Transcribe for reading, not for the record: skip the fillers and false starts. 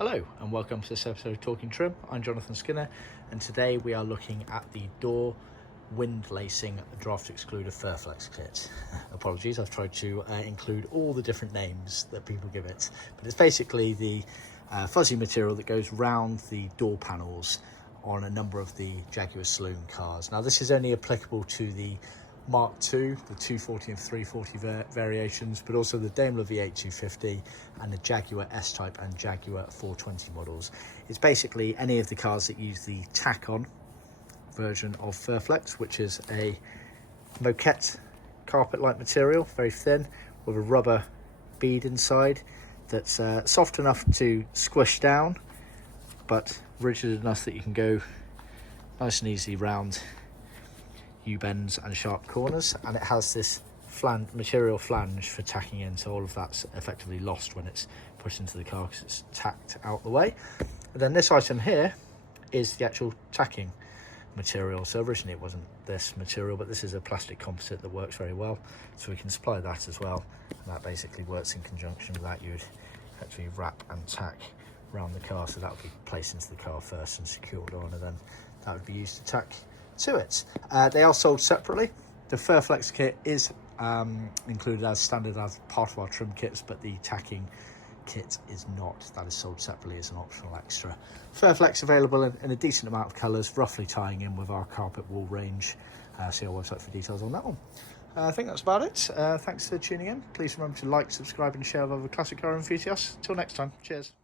Hello and welcome to this episode of Talkin Trim. I'm Jonathon Skinner and today we are looking at the door wind lacing draft excluder Furflex kit. Apologies, I've tried to include all the different names that people give it, but it's basically the fuzzy material that goes round the door panels on a number of the Jaguar Saloon cars. Now this is only applicable to the Mark II, the 240 and 340 variations, but also the Daimler V8-250 and the Jaguar S-Type and Jaguar 420 models. It's basically any of the cars that use the tack-on version of Furflex, which is a moquette carpet-like material, very thin, with a rubber bead inside that's soft enough to squish down, but rigid enough that you can go nice and easy round U-bends and sharp corners, and it has this material flange for tacking in, so all of that's effectively lost when it's pushed into the car because it's tacked out the way. And then this item here is the actual tacking material. So originally it wasn't this material, but this is a plastic composite that works very well, so we can supply that as well, and that basically works in conjunction with that. You would actually wrap and tack around the car, so that would be placed into the car first and secured on, and then that would be used to tack to it. They are sold separately. The Furflex kit is included as standard as part of our trim kits, but the tacking kit is not. That is sold separately as an optional extra. Furflex available in a decent amount of colours, roughly tying in with our carpet wall range. See our website for details on that one. I think that's about it. Thanks for tuning in. Please remember to like, subscribe and share with other classic car enthusiasts. Till next time, cheers.